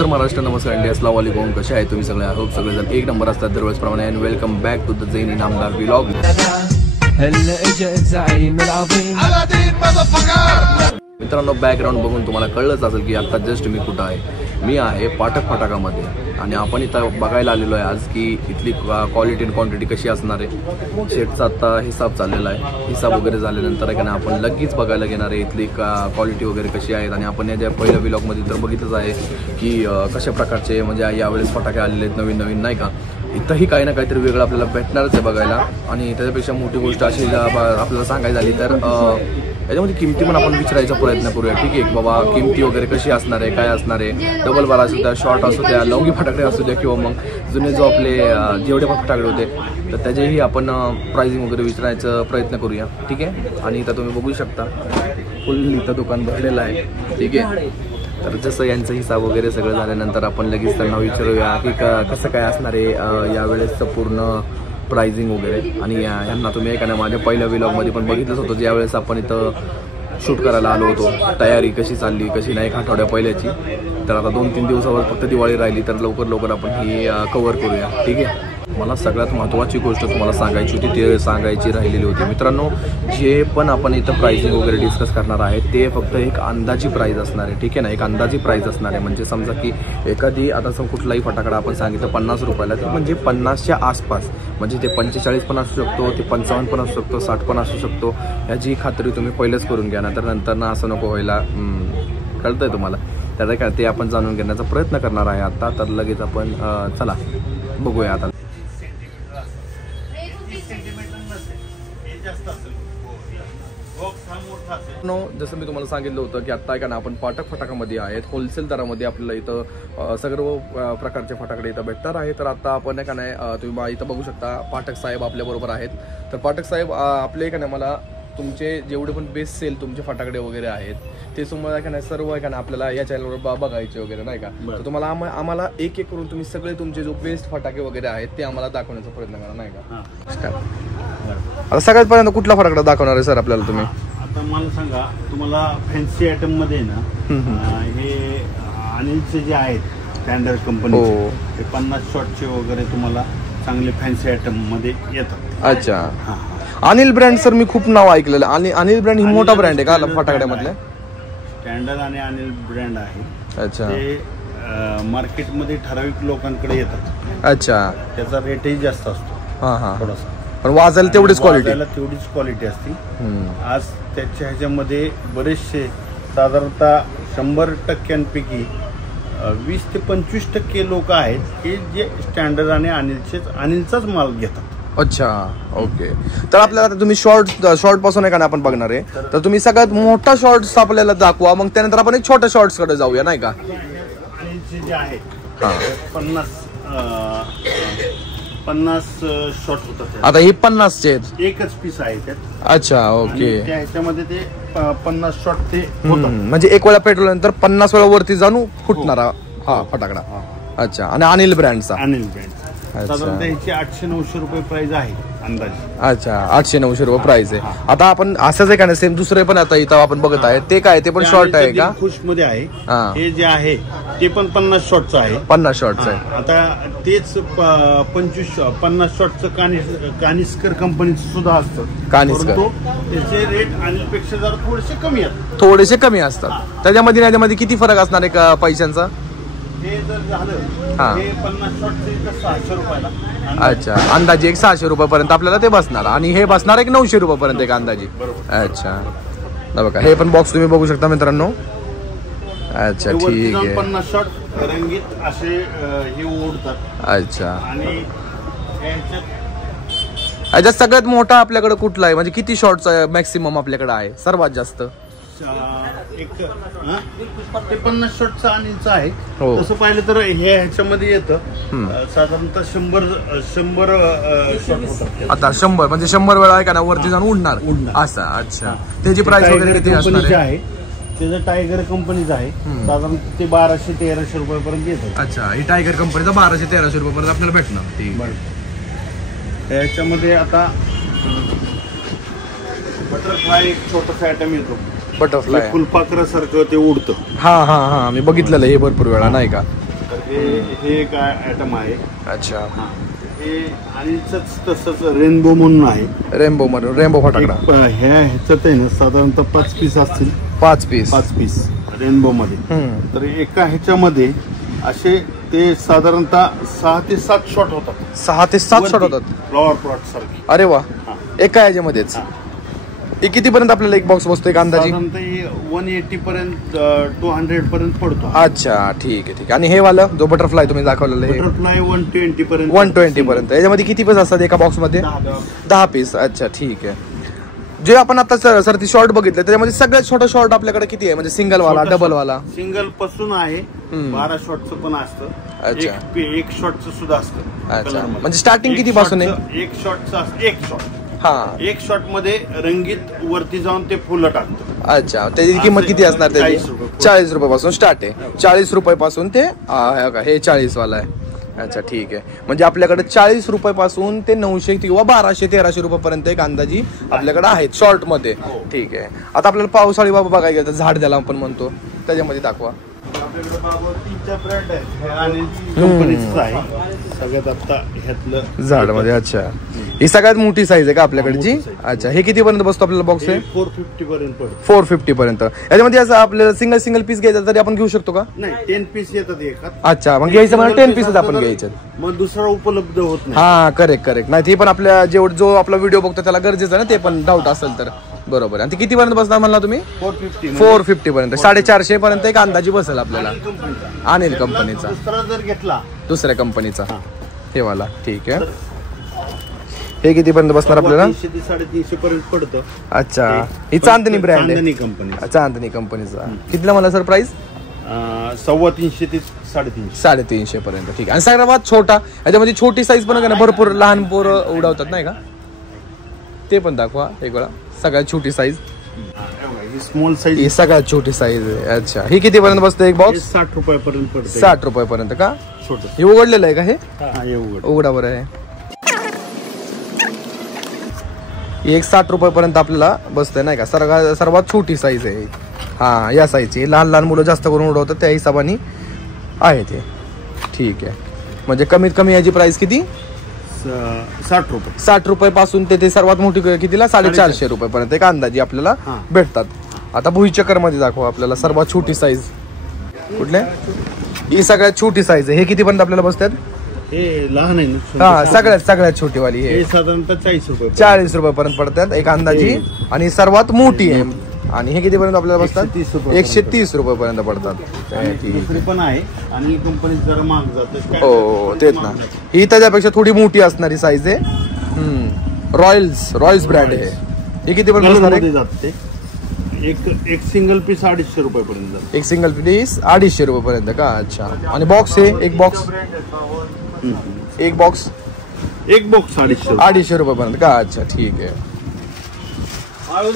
नमस्कार महाराष्ट्र, नमस्कार इंडिया, अस्सलाम वालेकुम. कसे आहे तुम्ही सगळे? आय होप सगळेजण एक नंबर असतात दरवेळेसप्रमाणे. And welcome back to the Zain Inamdar vlog. मित्रांनो, बॅकग्राऊंड बघून तुम्हाला कळलंच असेल की आता जस्ट मी कुठं आहे. मी आहे पाठक फटाकामध्ये आणि आपण इथं बघायला आलेलो आहे आज की इथली क्वालिटी आणि क्वांटिटी कशी असणार आहे. शेटचा आता हिसाब चाललेला आहे. हिसाब वगैरे झाल्यानंतर आहे का ना आपण लगेच बघायला घेणार आहे इथली क्वालिटी वगैरे कशी आहेत. आणि आपण याच्या पहिल्या व्लॉगमध्ये तर बघितलंच आहे की कशा प्रकारचे म्हणजे यावेळेस फटाके आलेले आहेत नवीन नवीन, नाही का. इथंही काही ना काहीतरी वेगळं आपल्याला भेटणारच आहे बघायला. आणि त्याच्यापेक्षा मोठी गोष्ट अशी आपल्याला सांगायची झाली तर याच्यामध्ये किमती पण आपण विचारायचा प्रयत्न करूया. ठीक आहे बाबा, किमती वगैरे कशी असणार आहे, काय असणार आहे. डबल बार असू द्या, शॉर्ट असू द्या, लवंगी फटाकडे असू द्या, किंवा मग जुने जो आपले जेवढे पण फटाकडे होते तर त्याचेही आपण प्राइसिंग वगैरे विचारायचा प्रयत्न करूया. ठीक आहे. आणि इथं तुम्ही बघू शकता फुल इथं दुकान भरलेलं आहे. ठीक आहे. तर जसं यांचा हिसाब वगैरे सगळं झाल्यानंतर आपण लगेच त्यांना विचारूया की कसं काय असणार आहे यावेळेसचं पूर्ण प्राइसिंग वगैरे. आणि यांना तुम्ही एका माझ्या पहिल्या व्लॉगमध्ये पण बघितलंच होतं ज्यावेळेस आपण इथं शूट करायला आलो होतो. तयारी कशी चालली कशी नाही, एक आठवड्या पहिल्याची. तर आता 2-3 दिवसावर फक्त दिवाळी राहिली तर लवकर आपण ही कव्हर करूया. ठीक आहे. मला सगळ्यात महत्त्वाची गोष्ट तुम्हाला सांगायची होती, ते सांगायची राहिलेली होती. मित्रांनो, जे पण आपण इथं प्राइसिंग वगैरे डिस्कस करणार आहे ते फक्त एक अंदाजी प्राइस असणार आहे. ठीक आहे ना, एक अंदाजी प्राइस असणार आहे. म्हणजे समजा की एखादी आता कुठलाही फटाकडा आपण सांगितलं 50 रुपयाला, तर म्हणजे 50च्या आसपास, म्हणजे ते 45 पण असू शकतो, ते 55 पण असू शकतो, 60 पण असू शकतो. याची खात्री तुम्ही पहिलेच करून घ्या ना, तर नंतर ना असं नको व्हायला. कळतंय तुम्हाला? तर काय ते आपण जाणून घेण्याचा प्रयत्न करणार आहे आता. तर लगेच आपण चला बघूया आता. जसं मी तुम्हाला सांगितलं होतं की आत्ता का ना आपण पाठक फटाकामध्ये आहेत. होलसेल दरामध्ये आपल्याला इथं सर्व प्रकारचे फटाकडे इथं भेटणार आहे. तर आता आपण का नाही तुम्ही इथं बघू शकता पाठक साहेब आपल्याबरोबर आहेत. तर पाठक साहेब, आपले का नाही मला तुमचे जेवढे पण बेस्ट सेल तुमचे फटाकडे वगैरे आहेत ते तुम्हाला का नाही सर्व आहे का नाही आपल्याला या चॅनलवर बघायचे वगैरे, नाही का. तर तुम्हाला आम्हाला एक एक करून तुम्ही सगळे तुमचे जो बेस्ट फटाके वगैरे आहेत ते आम्हाला दाखवण्याचा प्रयत्न करा, नाही का. आता सगळ्यात पर्यंत कुठला फटाकडा दाखवणार आहे सर आपल्याला तुम्ही? आता मला सांगा, तुम्हाला फॅन्सी आयटम मध्ये ना हे अनिलचे जे आहेत स्टँडर्ड कंपनी ते 50 शॉटचे वगैरे तुम्हाला चांगले फॅन्सी आयटम मध्ये येतात. अच्छा. अनिल ब्रँड सर मी खूप नाव ऐकलेलं. आणि अनिल ब्रँड ही मोठा ब्रँड आहे का फटाकड्यामधले? स्टँडर्ड आणि अनिल ब्रँड आहे. अच्छा. ते मार्केटमध्ये ठराविक लोकांकडे येतात. अच्छा. त्याचा रेटही जास्त असतो. थोडासा, पण वाजायला तेवढीच क्वालिटी असते. आज त्याच्या ह्याच्यामध्ये बरेचसे साधारणतः 100% 20 ते 25% लोक आहेत की जे स्टँडर्ड आणि अनिलचाच माल घेतात. अच्छा. ओके. तर आपल्याला तुम्ही शॉर्ट पासून आहे का आपण बघणार आहे. तर तुम्ही सगळ्यात मोठा शॉर्ट्स आपल्याला दाखवा, मग त्यानंतर आपण एक छोट्या शॉर्ट्स कडे जाऊया, नाही का. अनिलचे जे आहेत 50 शॉर्ट होतात. आता हे 50चे आहेत, एकच पीस आहे त्यात. अच्छा. ओके. त्या ह्याच्यामध्ये ते 50 शॉट ते म्हणजे एक वेळा पेटवल्यानंतर 50 वेळा वरती जाणू फुटणारा हा फटाकडा. अच्छा. आणि अनिल ब्रँडचा. अनिल ब्रँड साधारणतः ह्याची 800-900 रुपये प्राइस आहे अंदाजे. अच्छा. 800-900 रुपये प्राइस आहे. आता आपण असंच आहे का ना सेम दुसरे पण आता इथं आपण बघत आहे ते काय, ते पण शॉर्ट आहे का? खुश मध्ये आहे. हे जे आहे ते पण 50 शॉटचं आहे. 50 शॉटचं आहे. आता तेच 50 शॉटचं कानिस्कर कंपनीचं सुद्धा असतं. कानिस्कर त्याचे रेट अनिलपेक्षा जरा थोडेसे कमी असतात. त्याच्यामध्ये किती फरक असणार आहे का पैशांचा? हे जर झालं हे 50 शॉटचे 600 रुपयाला. अच्छा. अंदाजे एक 600 रुपयापर्यंत आपल्याला ते बसणार. आणि हे बसणार एक 900 रुपयापर्यंत एक अंदाजे. अच्छा. बघा हे पण बॉक्स तुम्ही बघू शकता मित्रांनो. अच्छा. ठीक आहे. 50 शॉट रंगीत असे हे ओढतात. अच्छा. आणि याच्यात सगळ्यात मोठा आपल्याकडे कुठला आहे, म्हणजे किती शॉटचा मॅक्सिमम आपल्याकडे आहे सर्वात जास्त? ते 50 शॉटचा अनिलचा आहे. तसं पाहिलं तर हे ह्याच्यामध्ये येतं साधारणतः 100 शॉट होतात. आता 100 म्हणजे 100 वेळा आहे का ना वरती जाऊन उडणार असं. अच्छा. त्याची प्राइस वगैरे किती असणार आहे? त्याचं टायगर कंपनीचं आहे. साधारण ते 1200-1300 रुपयापर्यंत येतं. अच्छा. ही टायगर कंपनीचा 1200-1300 रुपयापर्यंत आपल्याला भेटणार. ह्याच्यामध्ये आता बटरफ्लाय एक छोटंसं आयटम येतो. बटरफ्लाय फुलपाखरासारखं ते उडतं. मी बघितलेलं हे भरपूर वेळा, नाही का. हे एक आयटम आहे. अच्छा. हे आणि तसंच रेनबो म्हणून आहे. रेनबो फटाकडा. ह्याच्यात आहे ना साधारणतः 5 पीस असतील. 5 पीस रेनबो मध्ये. तर एका ह्याच्यामध्ये असे ते साधारणतः 6 ते 7 शॉट होतात. 6 ते 7 शॉट होतात फ्लॉवर प्लॉट सारखे. अरे वा. एका ह्याच्यामध्येच हे किती पर्यंत आपल्याला एक बॉक्स बसतो एक अंदाजी? 180 पर्यंत 200 पर्यंत पडतो. अच्छा ठीक आहे. आणि हे वाला जो बटरफ्लाय तुम्ही दाखवलेला आहे बटरफ्लाय 120 पर्यंत. 120 पर्यंत. याच्यामध्ये किती पीस असतात एका बॉक्स मध्ये? 10 पीस. अच्छा ठीक आहे. जे आपण आता सर ती शॉर्ट बघितलं त्याच्यामध्ये सगळ्यात छोटा शॉर्ट आपल्याकडे किती आहे? म्हणजे सिंगल वाला, डबल वाला? सिंगल पासून आहे 12 शॉटचं पण असतं. अच्छा. एक शॉटचं सुद्धा असतं. अच्छा. म्हणजे स्टार्टिंग किती पासून आहे? एक शॉटचं असतं. एक शॉट. हा. एक शॉट मध्ये रंगीत वरती जाऊन ते फुलं टाकतं. अच्छा. त्याची किंमत किती असणार त्याची? 40 रुपयापासून स्टार्ट आहे. 40 रुपयापासून ते हे 40 वाला आहे. अच्छा ठीक आहे. म्हणजे आपल्याकडे 40 रुपयापासून ते 900 किंवा 1200-1300 रुपयापर्यंत एक अंदाजी आपल्याकडे आहेत शॉर्ट मध्ये. ठीक आहे. आता आपल्याला पावसाळी बाबा बघायला गेलं तर झाड द्यायला आपण म्हणतो त्याच्यामध्ये दाखवा. आपल्याकडे बाबा 3-4 ब्रँड आहेत आणि कंपनीच आहे सगळ्यात आता ह्यातलं झाड मध्ये. अच्छा. ही सगळ्यात मोठी साईज आहे का आपल्याकडची? अच्छा. हे किती पर्यंत बसतो आपल्याला बॉक्स? 450 पर्यंत पडतो. 450 पर्यंत. याच्यामध्ये असं आपल्याला सिंगल पीस घ्यायचं तरी आपण घेऊ शकतो का? नाही 10 पीस येतात एकात. अच्छा. मग घ्यायचं मला 10 पीसच आपण घ्यायचं. मग दुसरा उपलब्ध होत नाही. हा करेक्ट. नाही ते पण आपल्या जो आपला व्हिडिओ बघतो त्याला गरजेचं आहे ना ते पण डाऊट असेल तर. बरोबर. आणि ते किती पर्यंत बसणार म्हणला तुम्ही? 450 पर्यंत. 450 पर्यंत एक अंदाजी बसेल आपल्याला. अनिल कंपनीचा. दुसरा जर घेतला दुसऱ्या कंपनीचा हे वाला. ठीक आहे. हे किती पर्यंत बसणार आपल्याला? 300-350 पर्यंत पडतं. अच्छा. ही चांदणी ब्रँड आहे. चांदणी कंपनीचा. कितीला मला सर प्राइस? 350 ते 350. 350 पर्यंत. ठीक आहे. आणि सर्वात छोटा याच्यामध्ये छोटी साईज पण ना भरपूर लहान पोरं उडवतात नाही का? ते पण दाखवा एक वेळा. सगळ्यात छोटी साईज. Small size. ही सगळ्यात छोटी साईज आहे. अच्छा. ही किती पर्यंत बसतं एक बॉक्स? 60 रुपयापर्यंत पडतं. 60 रुपयापर्यंत का? छोटं. हे उघडलेलं आहे का? हे उघडा बरं आहे. एक 60 रुपयापर्यंत आपल्याला बसतंय नाही का? सर्वात छोटी साईज आहे. हा या साईजची. लहान मुलं जास्त करून उडवतात त्या हिशोबाने आहे ते. ठीक आहे. म्हणजे कमीत कमी याची प्राइस किती? 60 रुपये. 60 रुपयापासून ते सर्वात मोठी कितीला? 450 रुपयापर्यंत एक अंदाजी आपल्याला भेटतात. आता भुईचक्कर मध्ये दाखवा आपल्याला सर्वात छोटी साईज. कुठल्या? ही सगळ्यात छोटी साईज आहे. हे किती पर्यंत आपल्याला बसतात? हे लहान आहे ना. हा सगळ्यात छोटी वाली. हे साधारणतः 40 रुपये. 40 रुपयापर्यंत पडतात एक अंदाजी. आणि सर्वात मोठी आहे. आणि हे किती पर्यंत आपल्याला बसतात? 130 रुपयापर्यंत पडतात. पण आहे आणि कंपनी जरा महाग जाते. हो तेच ना. ही त्याच्यापेक्षा थोडी मोठी असणारी साईज आहे. रॉयल्स ब्रँड आहे. हे किती पर्यंत जाते? एक सिंगल पीस 250 रुपयापर्यंत. एक सिंगल पीस 250 रुपयापर्यंत का? अच्छा. आणि बॉक्स आहे एक बॉक्स 250 रुपयापर्यंत का? अच्छा ठीक आहे.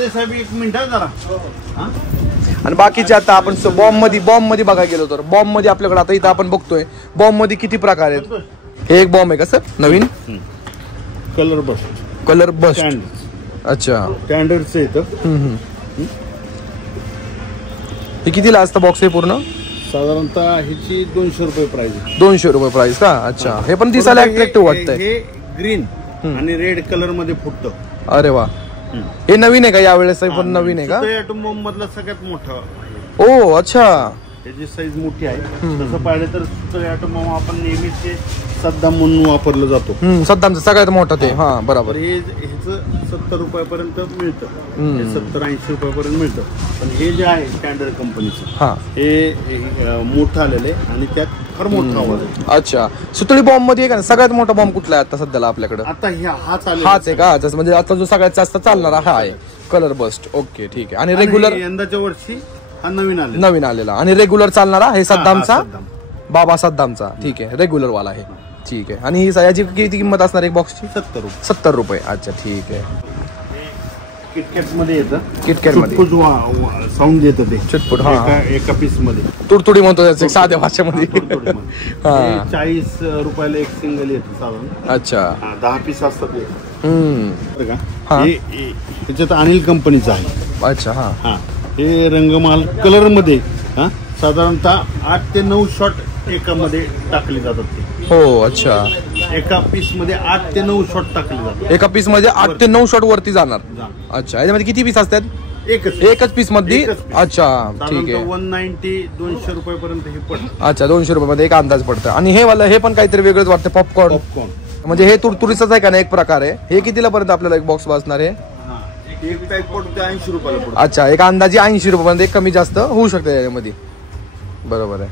साहेब एक मिनिट जरा. आणि बाकीचे आता आपण बॉम्ब मध्ये बघायला गेलो तर बॉम्ब मध्ये आपल्याकडे आता इथं आपण बघतोय बॉम्ब मध्ये किती प्रकार आहेत. हे एक बॉम्ब आहे का सर नवीन? Colour bast. अच्छा. स्टँडर्डचं येतं. हे कितीला असतं बॉक्स हे पूर्ण? साधारणतः ह्याची 200 रुपये प्राइस. 200 रुपये प्राइस का? अच्छा. हे पण दिसायला अट्रॅक्टिव्ह वाटतंय. हे ग्रीन आणि रेड कलर मध्ये फुटतं. अरे वा. हे नवीन आहे का यावेळेस? पण नवीन आहे का? ॲटोम मधला सगळ्यात मोठा. ओ अच्छा. त्याची साईज मोठी आहे. तसं पाहिलं तर सुपर ॲटोम आपण नेहमीच ते सद्दाम म्हणून वापरलं जातो. सद्दामचं सगळ्यात मोठं ते. हा बरोबर. ह्याचं 70 रुपयापर्यंत मिळतं. 70-80 रुपयापर्यंत मिळतं. पण हे जे आहे स्टँडर्ड कंपनीचं हे मोठं आलेलं आहे आणि त्यात फार मोठा आवाज आहे. अच्छा. सुतळी बॉम्ब मध्ये का सगळ्यात मोठा बॉम्ब कुठला आहे आता सध्याला आपल्याकडे? आता हाच आहे का? म्हणजे आता जो सगळ्यात जास्त चालणारा हा आहे कलर बस्ट. ओके ठीक आहे. आणि रेग्युलर यंदाच्या वर्षी हा नवीन आलेला आणि रेग्युलर चालणारा हे सद्दामचा बाबा सद्दामचा. ठीक आहे. रेग्युलर वाला आहे. ठीक आहे. आणि ही याची किती किंमत असणार एक बॉक्सची? 70 रुपये. अच्छा ठीक आहे. किटकॅट मध्ये येतं. किटकॅट मध्ये साऊंड देतं ते चटपट. एका पीस मध्ये तुडतुडी म्हणतो त्याचं साध्या भाषेमध्ये. 40 रुपयाला एक सिंगल येतं साधारण. अच्छा. 10 पीस असतात. त्याच्यात अनिल कंपनीचं आहे. अच्छा. हा. हे रंगमाल कलर मध्ये साधारणतः 8 ते 9 शॉट एकामध्ये टाकले जातात ते. हो अच्छा. एका पीस मध्ये 8 ते 9 शॉट टाकले जातात. एका पीस मध्ये 8 ते 9 शॉट वरती जाणार. अच्छा, याच्यामध्ये किती पीस असतात? एकच पीस मध्ये. अच्छा ठीक आहे. 190 200 रुपयापर्यंत हे पडतं. अच्छा 200 रुपयामध्ये एक अंदाज पडतं. आणि हे वाला हे पण काहीतरी वेगळंच वाटतं, पॉपकॉर्न. म्हणजे हे तुरतुरीचाच आहे का ना एक प्रकार आहे. हे कितीला पर्यंत आपल्याला एक बॉक्स बसणार आहे? एक पॅक पडतो 80 रुपयाला पडतो. अच्छा, एक अंदाजे 80 रुपयापर्यंत कमी जास्त होऊ शकते याच्यामध्ये. बरोबर आहे.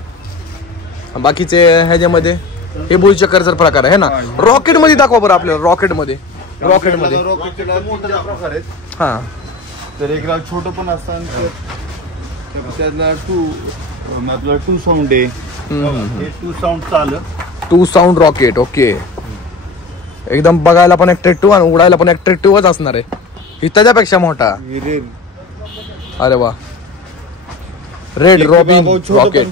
बाकीचे ह्याच्यामध्ये हे बुलचक्करचा प्रकार आहे ना. रॉकेट मध्ये दाखवा बरं आपल्याला. रॉकेट मध्ये हा तर एक छोटं पण असतं. त्यातला टू साऊंड आहे. हे 2 साऊंड चाललं. 2 साऊंड रॉकेट. ओके, एकदम बघायला पण अट्रॅक्टिव्ह आणि उडायला पण अट्रॅक्टिव्हच असणार आहे. ही त्याच्यापेक्षा मोठा. अरे वा, red robin rocket.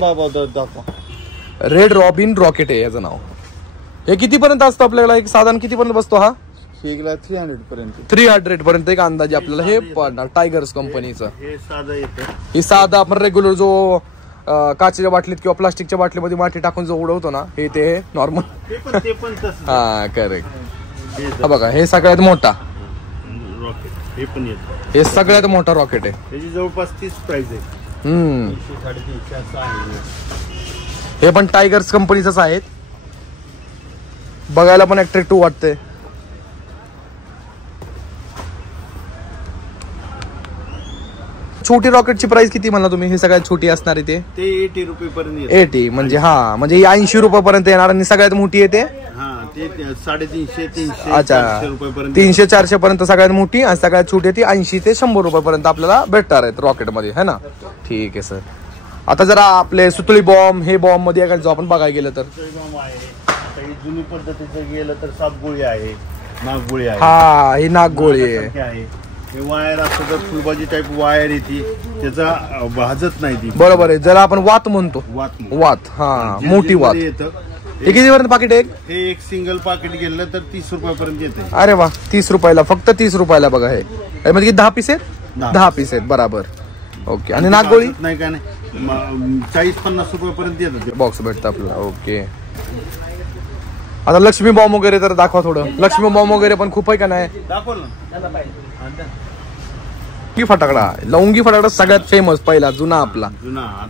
Red robin rocket आहे याचं नाव. हे कितीपर्यंत असतं आपल्याला? एक साधारण कितीपर्यंत बसतो हा? 300 पर्यंत. 300 पर्यंत एक अंदाजे आपल्याला हे पडणार टायगर्स कंपनीचं. हे साधं येतं. हे साधा आपण रेग्युलर जो काचेच्या बाटलीत किंवा प्लास्टिकच्या बाटलीमध्ये माती टाकून जो उडवतो ना, हे ते नॉर्मल. हा करेक्ट. हा बघा, हे सगळ्यात मोठा रॉकेट. हे पण येतं. हे सगळ्यात मोठा रॉकेट आहे. त्याची जवळपास 30 प्राइस आहे. 300-350 असं आहे. हे पण टायगर्स कंपनीचंच आहेत. बघायला पण अट्रॅक्टिव्ह वाटते. छोटी रॉकेटची प्राइस किती म्हणला तुम्ही? हे सगळ्यात छोटी असणार आहे ते 80 रुपयापर्यंत. 80 म्हणजे हा म्हणजे ही 80 रुपयापर्यंत येणार. आणि सगळ्यात मोठी येते 350-300 अच्छा 300-400 पर्यंत सगळ्यात मोठी. आणि सगळ्यात छोटी ती 80 ते 100 रुपयापर्यंत आपल्याला भेटणार आहेत रॉकेट मध्ये, है ना. ठीक आहे सर. आता जरा आपले सुतळी बॉम्ब, हे बॉम्ब मध्ये जो आपण बघायला गेलं तर जुनी पद्धतीचं गेलं तर सापगोळी आहे, नागगोळी आहे. हा, ही नागगोळी आहे. हे वायर असं तर फुलबाजी टाईप वायर येते, त्याचा भाजत नाही ती. बरोबर आहे. ज्याला आपण वात म्हणतो. वात हा, मोठी वात येतं. हे किती पर्यंत पाकिट आहे? हे एक सिंगल पाकिट गेलं तर 30 रुपयापर्यंत येते. अरे वा, 30 रुपयाला, फक्त 30 रुपयाला. बघा हे यामध्ये 10 पीस आहेत. 10 पीस आहेत बराबर. ओके. आणि नागगोळी नाही का नाही 40-50 रुपयापर्यंत येतं बॉक्स भेटतं आपल्याला. ओके. आता लक्ष्मी बॉम्ब वगैरे तर दाखवा थोडं. लक्ष्मी बॉम्ब वगैरे पण खूप आहे का नाही? दाखव ना. फटाकडा, लवंगी फटाकडा सगळ्यात फेमस, पहिला जुना आपला.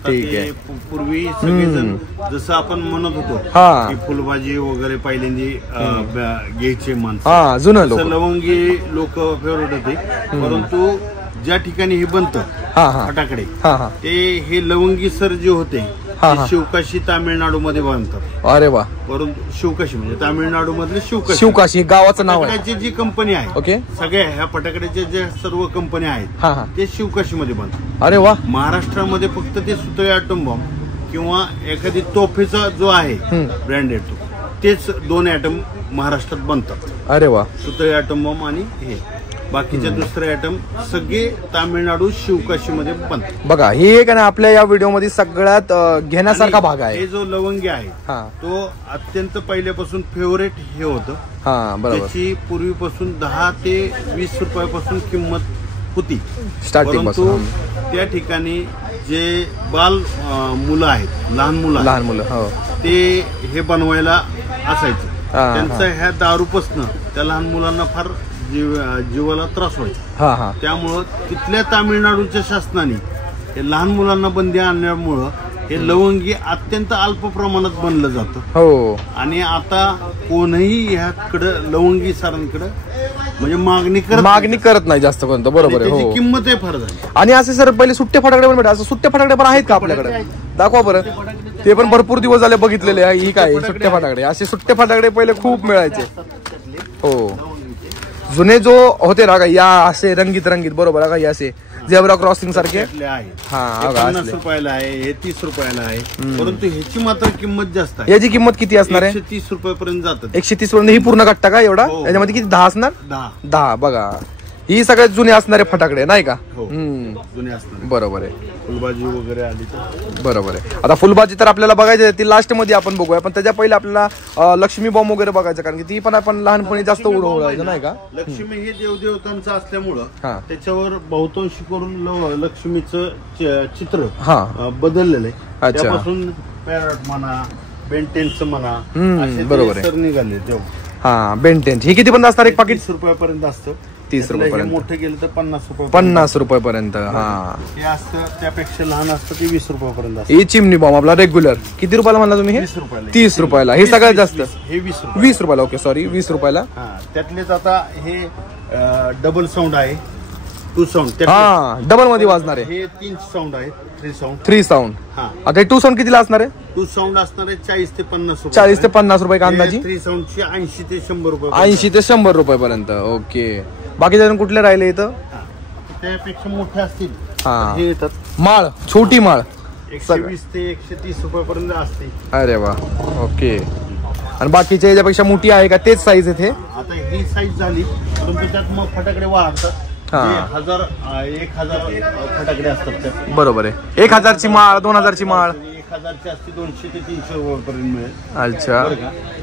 ठीक आहे. पूर्वी सगळेजण जसं आपण म्हणत होतो की फुलभाजी वगैरे पहिल्यांदा घ्यायचे माणसं. हा, जुनं लोक लवंगी लोक फेवरेट होते. परंतु ज्या ठिकाणी हे बनतं फटाकडे, ते हे लवंगी सर जे होते शिवकाशी तामिळनाडू मध्ये बनतात. अरे वा. परंतु शिवकाशी म्हणजे तामिळनाडू मधले शिवकाशी गावाचं नाव आहे. जी कंपनी आहे, ओके, सगळ्या ह्या फटाकड्याच्या ज्या सर्व कंपन्या आहेत ते शिवकाशी मध्ये बनतात. अरे वा. महाराष्ट्रामध्ये फक्त ते सुतळी ॲटम बॉम्ब किंवा एखादी तोफेचा जो आहे ब्रँड येतो, तेच 2 ॲटम महाराष्ट्रात बनतात. अरे वा. सुतळी ॲटम बॉम्ब आणि हे बाकीचे दुसरे आयटम सगळे तामिळनाडू शिवकाशी मध्ये बनतात. बघा, हे एक ना आपल्या या व्हिडिओ मध्ये सगळ्यात घेण्यासारखा भाग आहे. हे जो लवंगी आहे तो अत्यंत पहिल्यापासून फेवरेट हे होतं. त्याची पूर्वीपासून 10 ते 20 रुपयापासून किंमत होती स्टार्टिंग पासून. त्या ठिकाणी जे बाल मुलं आहेत, लहान मुलं ते हे बनवायला असायचं. त्यांचं ह्या दारूपासून त्या लहान मुलांना फार जीवाला त्रास व्हायचा. त्यामुळं तिथल्या तामिळनाडूच्या शासनाने हे लहान मुलांना बंदी आणल्यामुळं हे लवंगी अत्यंत अल्प प्रमाणात बनलं जातं. आणि आता कोणीही ह्याकडं लवंगी सरांकडे म्हणजे मागणी करत नाही जास्त कोणत. बरोबर आहे. त्याची किंमत आहे फार झाली. आणि असे सर पहिले सुट्टे फटाकडे पण भेटतात. असं सुट्टे फटाकडे पण आहेत का आपल्याकडे? दाखवा बरं. ते पण भरपूर दिवस झाले बघितलेले आहे. ही काय सुट्टे फटाकडे? असे सुट्टे फटाकडे पहिले खूप मिळायचे. हो, जुने जो होते ना या असे रंगीत बरोबर का, असे झेब्रा क्रॉसिंग सारखे. 50 रुपयाला आहे, हे 30 रुपयाला आहे. परंतु ह्याची मात्र किंमत जास्त आहे. याची किंमत किती असणार आहे? 130 रुपयापर्यंत जातात. 130 पर्यंत. ही पूर्ण कट्टा का एवढा? याच्यामध्ये किती 10 असणार? 10. बघा, ही सगळ्यात जुने असणारे फटाकडे नाही का? जुने असणार. बरोबर आहे. फुलबाजी वगैरे आली तर बरोबर आहे. आता फुलबाजी तर आपल्याला बघायची आहे, ती लास्ट मध्ये आपण बघूया. पण त्याच्या पहिले आपल्याला लक्ष्मी बॉम्ब वगैरे बघायचं, कारण की ती पण आपण लहानपणी जास्त उडवायचं नाही का? लक्ष्मी हे देवदेवतांचं असल्यामुळं त्याच्यावर बहुतांशी करून लक्ष्मीचं चित्र बदललेलं आहे. त्यापासून पॅरट म्हणा, बेंटेनचं म्हणा, असे बरोबर आहे. सर निघाले जो. हा बेंटेन हे किती पर्यंत असणार एक पाकिट? 30 रुपयापर्यंत असतं. 30 रुपयापर्यंत. मोठं गेलं तर 50 रुपये. 50 रुपयापर्यंत. हा हे असतं त्यापेक्षा लहान असतं ते 20 रुपयापर्यंत असतं. ही चिमणी बॉम्ब आपला रेग्युलर किती रुपयाला म्हणला तुम्ही? हे 20 रुपयाला. 30 रुपयाला. हे सगळ्यात जास्त हे 20 रुपये. 20 रुपयाला. ओके सॉरी 20 रुपयाला. हा त्यातलेच आता हे डबल साऊंड आहे, 2 साऊंड. हा डबल मध्ये वाजणार आहे. हे 3 साऊंड आहे, 3 साऊंड. 3 साऊंड. हा आता हे 2 साऊंड कितीला असणार आहे? 2 साऊंड असणार आहे 40 ते 50 रुपये. 40 ते 50 रुपये का अंदाजी? 3 साऊंडची 80 ते 100 रुपये. 80 ते 100 रुपयापर्यंत. ओके. बाकीचे अजून कुठले राहिले इथं? हा. त्यापेक्षा मोठे असतील हा हे येतात माळ, छोटी माळ 120 ते 130 रुपयापर्यंत असते. अरे वा. ओके. आणि बाकीच्या याच्यापेक्षा मोठी आहे का? तेच साईज आहे ते? आता ही साईज झाली परंतु त्यात मग फटाकडे वाढतात. हा. 1000 फटाकडे असतात त्यात. बरोबर आहे. 1000 ची माळ, 2000 ची माळ. 1000 ची असते 200 ते 300 रुपयापर्यंत मिळेल. अच्छा.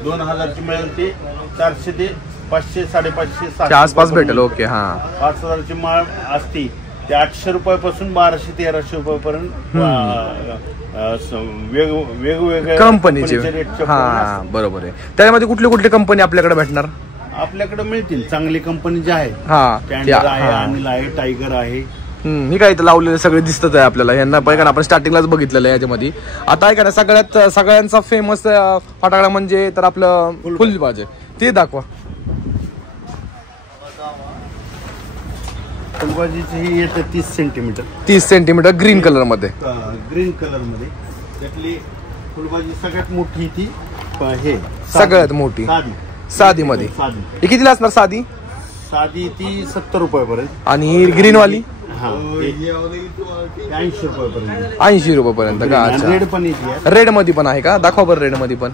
2000 ची मिळेल ते 400 ते 500, 550, 700 आसपास भेटेल. ओके. हा 5000 ची माळ असते ते 800 रुपयापासून 1200-1300 रुपयापर्यंत वेगवेगळ्या कंपनीचे. रेटच्या हा बरोबर आहे. त्यामध्ये कुठले कुठले कंपनी आपल्याकडे भेटणार? आपल्याकडे मिळतील चांगली कंपनी जे आहे. हा स्टँडर्ड आहे, अनिल आहे, टायगर आहे. हे काय इथं लावलेले सगळे दिसतच आहे आपल्याला. यांना पाहिजे आपण स्टार्टिंगलाच बघितलेलं आहे याच्यामध्ये. आता आहे का ना सगळ्यांचा फेमस फटाकडा म्हणजे तर आपलं फुलबाज आहे. ते दाखवा. फुलबाजीची ही येते 30 सेंटीमीटर. 30 सेंटीमीटर ग्रीन कलर मध्ये. ग्रीन कलर मध्ये त्यातली फुलबाजी सगळ्यात मोठी ती हे सगळ्यात मोठी साधी मध्ये. साधी हे कितीला असणार साधी? साधी ती 70 रुपयापर्यंत. आणि ग्रीन वाली 80 रुपयापर्यंत. 80 रुपयापर्यंत का? अच्छा. रेड पण येते. रेड मध्ये पण आहे का? दाखवा बरं रेड मध्ये पण.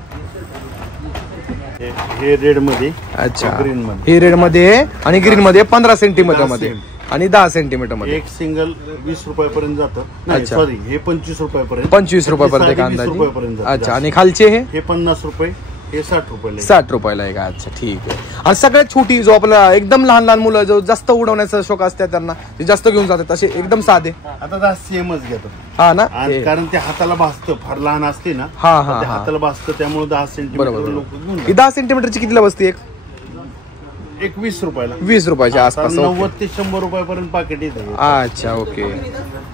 हे रेड मध्ये. अच्छा. ग्रीन मध्ये. हे रेड मध्ये आणि ग्रीन मध्ये 15 सेंटीमीटर मध्ये आणि 10 सेंटीमीटर मध्ये. एक सिंगल 20 रुपयापर्यंत जातं. नाही सॉरी हे 25 रुपयापर्यंत. 25 रुपयापर्यंत का अंदाजे? अच्छा. आणि खालचे हे 50 रुपये, हे 60 रुपयाला. 60 रुपयाला आहे का? अच्छा ठीक आहे. आणि सगळ्यात छोटी जो आपला एकदम लहान लहान मुलं जो जास्त उडवण्याचा शौक असतात त्यांना ते जास्त घेऊन जातात असे एकदम साधे. आता जास्त सेमच घेतात. हा ना. कारण ते हाताला भासतं, फार लहान असते ना. हा हा. हाताला भासतं त्यामुळे 10 सेंटीमीटर लोक घेऊन. 10 सेंटीमीटरची कितीला बसते? एक 20 रुपयाला. 20 रुपयाच्या आसपास. 90 ते 100 रुपयापर्यंत पाकिट येतं. अच्छा. ओके.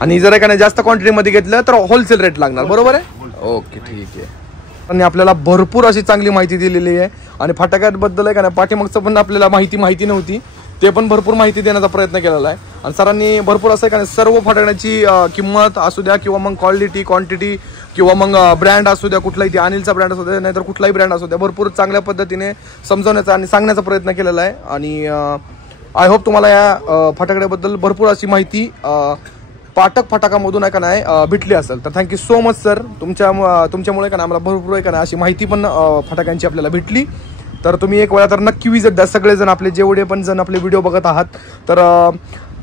आणि जर एखाद्या जास्त क्वांटिटी मध्ये घेतलं तर होलसेल रेट लागणार. बरोबर आहे. ओके ठीक आहे. आणि आपल्याला भरपूर अशी चांगली माहिती दिलेली आहे. आणि फटाक्यांबद्दल आहे का नाही पाठीमागचं पण आपल्याला माहिती नव्हती ते पण भरपूर माहिती देण्याचा प्रयत्न केलेला आहे. आणि सरांनी भरपूर असं आहे का नाही सर्व फटाक्यांची किंमत असू द्या किंवा मग क्वालिटी क्वांटिटी किंवा मग ब्रँड असू द्या कुठलाही, अनिलचा ब्रँड असू द्या नाहीतर कुठलाही ब्रँड असू द्या, भरपूर चांगल्या पद्धतीने समजवण्याचा आणि सांगण्याचा प्रयत्न केलेला आहे. आणि आय होप तुम्हाला या फटाकड्याबद्दल भरपूर अशी माहिती पाटक फटाकामधून आहे का नाही भेटली असेल. तर थँक्यू सो मच सर. तुमच्यामुळे का नाही आम्हाला भरपूर आहे का नाही अशी माहिती पण फटाक्यांची आपल्याला भेटली. तर तुम्ही एक वेळा तर नक्की विजिट द्या सगळेजण. आपले जेवढे पण जण आपले व्हिडिओ बघत आहात तर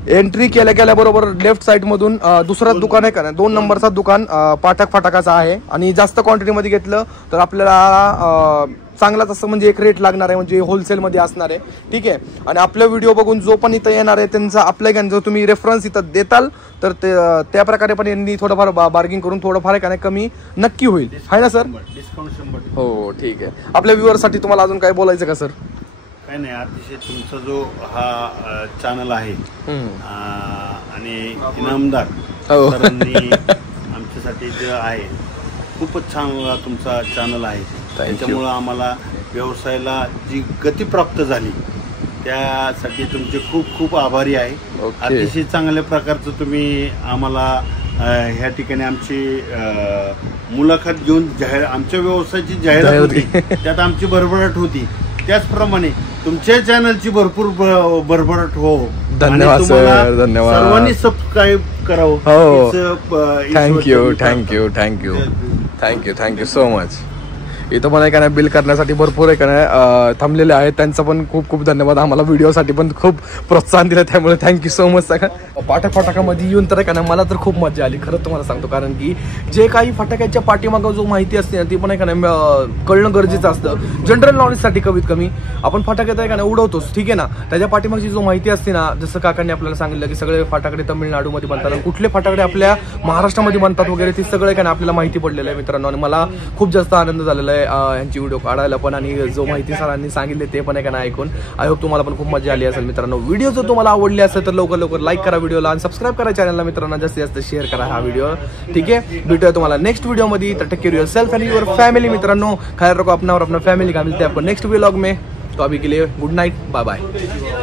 एंट्री केल्याबरोबर लेफ्ट साईड मधून दुसरं दुकान आहे का नाही 2 नंबरचा दुकान पाठक फटाकाचा आहे. आणि जास्त क्वांटिटीमध्ये घेतलं तर आपल्याला चांगलाच असं म्हणजे एक रेट लागणार आहे म्हणजे होलसेलमध्ये असणार आहे. ठीक आहे. आणि आपले व्हिडिओ बघून जो पण इथं येणार आहे त्यांचा आपल्या जर तुम्ही रेफरन्स इथं देताल तर त्या प्रकारे पण यांनी थोडंफार बार्गिंग करून थोडंफार आहे का नाही कमी नक्की होईल. आहे ना सर? डिस्काउंट 100%. हो ठीक आहे. आपल्या व्ह्युअरसाठी तुम्हाला अजून काय बोलायचं का सर? काय नाही, अतिशय तुमचा जो हा चॅनल आहे आणि इनामदार सरांनी आमच्यासाठी जे आहे खूपच छान तुमचा चॅनल आहे. त्याच्यामुळं आम्हाला व्यवसायाला जी गती प्राप्त झाली त्यासाठी तुमचे खूप खूप आभारी आहे. अतिशय चांगल्या प्रकारचं तुम्ही आम्हाला ह्या ठिकाणी आमची मुलाखत घेऊन आमच्या व्यवसायाची जाहिरात होती त्यात आमची भरभराट होती. त्याचप्रमाणे तुमच्या चॅनलची भरपूर भरभराट हो. धन्यवाद सर. धन्यवाद. सर्वांनी सबस्क्राईब करावं. हो. Thank you thank you thank you thank you thank you so much. इथं पण आहे का नाही बिल करण्यासाठी भरपूर आहे का नाही थांबलेले आहेत. त्यांचा पण खूप खूप धन्यवाद. आम्हाला व्हिडिओसाठी पण खूप प्रोत्साहन दिलं, त्यामुळे थँक्यू सो मच सगळं. फटाक्यामध्ये येऊन तर आहे का नाही मला तर खूप मजा आली खरं तुम्हाला सांगतो. कारण की जे काही फटाक्याच्या पाठीमागं जो माहिती असते ना ती पण आहे का नाही कळणं गरजेचं असतं. जनरल नॉलेजसाठी कमीत कमी आपण फटाक्यात आहे का नाही उडवतोच, ठीक आहे ना. त्याच्या पाठीमागची जो माहिती असते ना, जसं काकांनी आपल्याला सांगितलं की सगळे फटाकडे तमिळनाडूमध्ये बनतात आणि कुठले फटाकडे आपल्या महाराष्ट्रामध्ये बनतात वगैरे, ती सगळं का आपल्याला माहिती पडलेलं आहे मित्रांनो. आणि मला खूप जास्त आनंद झालेला आहे यांची व्हिडिओ काढायला पण, आणि जो माहिती सरांनी सांगितले ते पण आहे का नाही ऐकून. आय होप तुम्हाला पण खूप मजा आली असेल मित्रांनो. व्हिडिओ जर तुम्हाला आवडली असेल तर लवकर लाईक करा व्हिडिओला आणि सबस्क्राईब करा चॅनलला मित्रांनो. जास्तीत जास्त शेअर करा हा व्हिडिओ, ठीक आहे. भेटूया तुम्हाला नेक्स्ट व्हिडिओमध्ये. तर take care yourself and your family मित्रांनो. ख्याल रखो अपना और अपना फैमिली का. मिलते हैं आपको नेक्स्ट व्लॉग में. तो अभी के लिए गुड नाइट, बाय बाय.